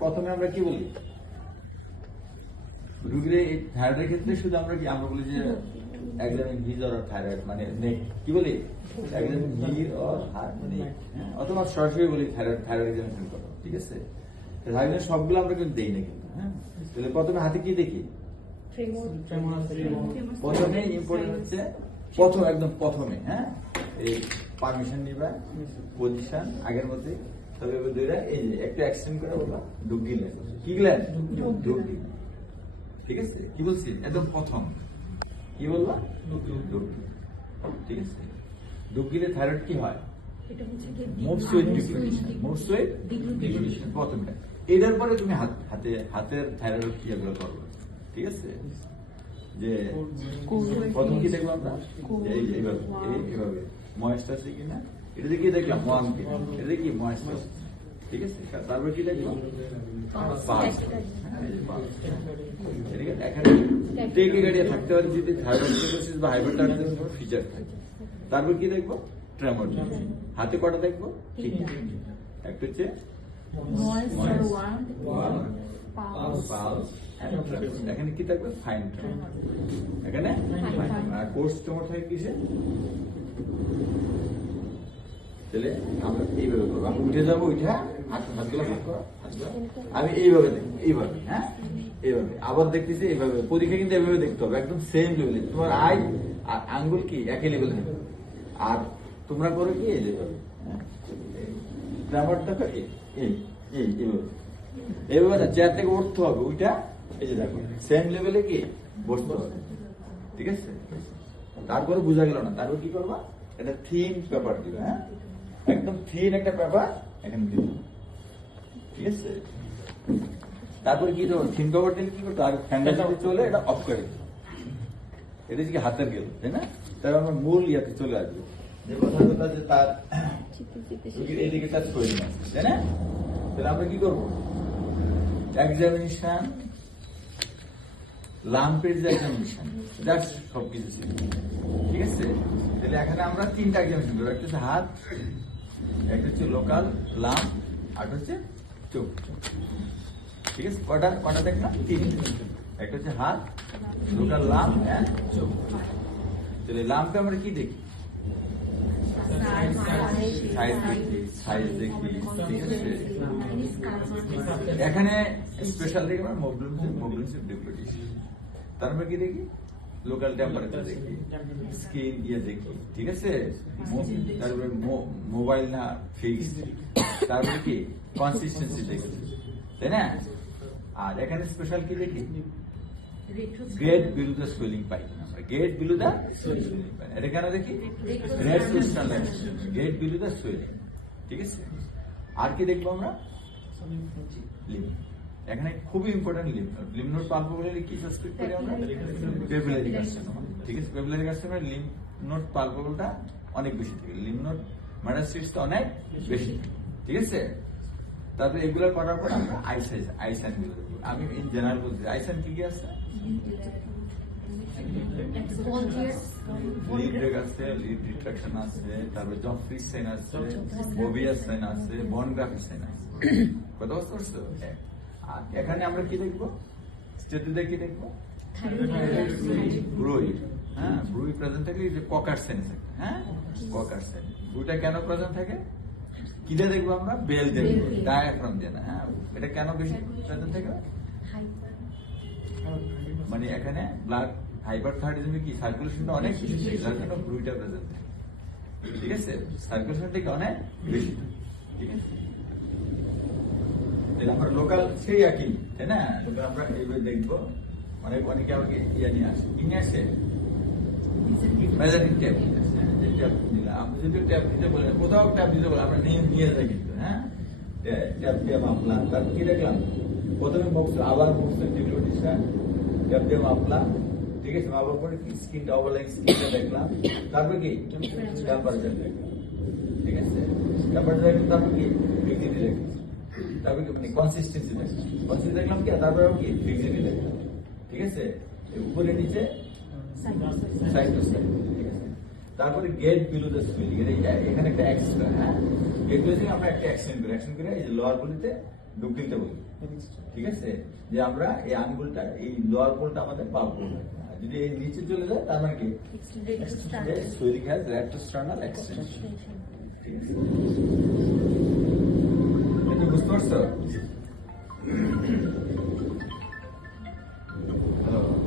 প্রথমে আমরা কি বলি রোগীর এই থাইরয়েডের ক্ষেত্রে শুধু আমরা কি আমরা বলি যে এক্সামিন হিজ অর থাইরয়েড মানে নেক কি বলি এক্সামিন হিজ অর নেক অথবা সরাসরি বলি থাইরয়েড এক্সামিনেশন করো ঠিক আছে থাইরয়েডের সবগুলো আমরা কিন্তু দেই না কিন্তু হ্যাঁ তাহলে প্রথমে হাতে কি দেখি প্রথমে ইম্পর্টেন্ট হচ্ছে একদম প্রথমে হ্যাঁ এই পারমিশন নিবা পজিশন আগের মধ্যে তবে দুইটা এই যে একটু এক্সটেন্ড করে বলবা ডুব গিলেন কি গিলেন ডুব গিলেন ঠিক আছে কি বলছি একদম প্রথম কি বলবা ডুব ঠিক আছে ডুব গিলে থাইরয়েড কি হয় প্রথমটা এটার পরে তুমি হাতের থাইরয়েড ক্রিয়াগুলো করবে ঠিক আছে যে প্রথম কি দেখবো আমরা এইভাবে ময়েস্ট আছে কিনা এটা দেখি দেখলাম ওয়ান কিনা এটা দেখি ময়েস্ট আছে ঠিক আছে তারপর কি দেখবো এখানে টেকে গাড়িয়ে থাকতে পারে যদি থাইরয়েড বা হাইপারথাইরয়েডের কোনো ফিচার থাকে তারপর কি দেখবো ট্রেমর হাতে কটা দেখবো ঠিক একটা হচ্ছে এখানে কি থাকবে ফাইন এখানে কোর্স ট্রেমর থাকে কিসে তাহলে আমরা এইভাবে করবো আমি উঠে যাবো উঠে হাতগুলো ভাগ করো আমি এইভাবে দেখবো এইভাবে হ্যাঁ এইভাবে আবার দেখতেছি এইভাবে পরীক্ষা কিন্তু এইভাবে দেখতে হবে একদম সেম লেভেলে তোমার আই আর আঙ্গুল কি একই লেভেলে হবে আর তোমরা করো কি এই লেভেল ট্রেমরটা এইভাবে না চেয়ার থেকে উঠতে হবে ওইটা এই যে দেখো সেম লেভেলে কি বসতে হবে ঠিক আছে তারপরে বোঝা গেল না তারপর কি করবা এটা থিন পেপার দিবে হ্যাঁ একদম থিন একটা পেপার এখানে দিবে ঠিক আছে তারপরে কি দেবো থিন পেপার দিলে কি করতো আর ফ্যানটা যদি চলে এটা অফ করে দিবে এটা কি হাতের গেল তাই না তারপর আমার মূল ইয়াতে চলে আসবে যে কথাটা যে তার এইদিকে তার শরীর আছে তাই না তাহলে আমরা কি করবো এক্সামিনেশন লাম্পের যে এক্সামিনেশন দ্যাটস সবকিছু ছিল ঠিক আছে তাহলে এখানে আমরা তিনটা এক্সামিনেশন করবো একটা হচ্ছে হাত একটা হচ্ছে লোকাল লাম্প আর হচ্ছে চোখ ঠিক আছে কটা দেখলাম তিন একটা হচ্ছে হাত লোকাল লাম্প এন্ড চোখ তাহলে লাম্পে আমরা কি দেখি এখানে স্পেশাল দেখি আমরা মোবিলিটি ডিপ্লোটিশন তারপরে কি দেখি লোকাল টেম্পারেচার দেখি স্কিন ইয়ে দেখি ঠিক আছে তারপরে মোবাইল না ফিক্সড তারপরে কি কনসিস্টেন্সি দেখি তাই না আর এখানে স্পেশাল কি দেখি গ্রেড বিলো দ্য সোয়েলিং পাই গেট বিলো দ্য সোয়েলিং পাই এটা কেন দেখি red crystal line get below the swelling ঠিক আছে আর কি দেখবো আমরা লিম্ফ এখানে খুবই ইম্পর্টেন্ট লিম্ফ নোড পালপেবল কি সাসপেক্ট করি আমরা পেপিলারি কার্সিনোমা ঠিক আছে পেপিলারি কার্সিনোমা লিম্ফ নোড পালপেবলটা অনেক বেশি থাকে লিম্ফ নোড মেটাস্টেসিসটা অনেক বেশি ঠিক আছে তারপরে এগুলো করার পর আমরা আইসাইন গুলো দেখবো আমি ইন জেনারেল বলছি আইসাইন কি কি আছে লিড ব্রেক আছে লিড রিট্রাকশন আছে তারপরে জফ্রিস সাইন আছে মোবিয়াস সাইন আছে বনগ্রাফি সাইন আছে কথা বুঝতে পারছো আর এখানে আমরা কি দেখবো স্টেটিতে কি দেখবো ব্রুই হ্যাঁ ব্রুই প্রেজেন্ট থাকলে যে ককার সাইন থাকে হ্যাঁ ককার সাইন ব্রুইটা কেন প্রেজেন্ট থাকে কিটা দেখবো আমরা বেল দেখবো ডায়াফ্রাম দিয়ে না হ্যাঁ এটা কেন বেশি প্রেজেন্ট থাকে মানে এখানে ব্লাড হাইপারথাইরয়েডিজমে কি সার্কুলেশনটা অনেক বেশি থাকে যার জন্য ব্রুইটা প্রেজেন্ট থাকে ঠিক আছে সার্কুলেশনটা কি অনেক বেশি ঠিক আছে আমরা লোকাল সেই একই তাই না আমরা এইভাবে দেখবো অনেকে আমাকে ইয়ে নিয়ে আসে কি নিয়ে আসে মেজারিং ট্যাপ যে ট্যাপ দিলাম আপনি যদি ট্যাপ দিতে বলেন কোথাও ট্যাপ দিতে বলে আমরা নিয়ে যাই কিন্তু হ্যাঁ ট্যাপ দিয়ে মাপলাম তারপর কি দেখলাম প্রথমে আবার ডিপ্লোটিশন ট্যাপ দিয়ে মাপলাম ঠিক আছে মাপার পরে স্কিনটা ওভারলাইং স্কিনটা দেখলাম তারপর কি টেম্পারেচার দেখলাম ঠিক আছে টেম্পারেচার তারপর কি ফ্রিকুয়েন্সি দেখলাম তারপরে কি মানে কনসিস্টেন্সি দেখলাম কি তারপরে কি ফ্রিকুয়েন্সি দেখলাম ঠিক আছে উপরে নিচে সাইড টু সাইড ঠিক আছে তারপরে গেট বিলো দ্য সোয়েলিং এখানে একটা এক্সট্রা হ্যাঁ গেট বিলো আমরা একটা অ্যাকশন করি এই যে লোয়ার বলিতে ডুব দিতে বলি, ঠিক আছে? যে আমরা এই আঙ্গুলটা, এই লোয়ার পোলটা আমাদের পালব, যদি এই নিচে চলে যায় তার মানে কি শরীর হ্যাজ রেট্রোস্টার্নাল এক্সটেনশন, ঠিক আছে? এটা বুঝতে পারছো? হ্যালো।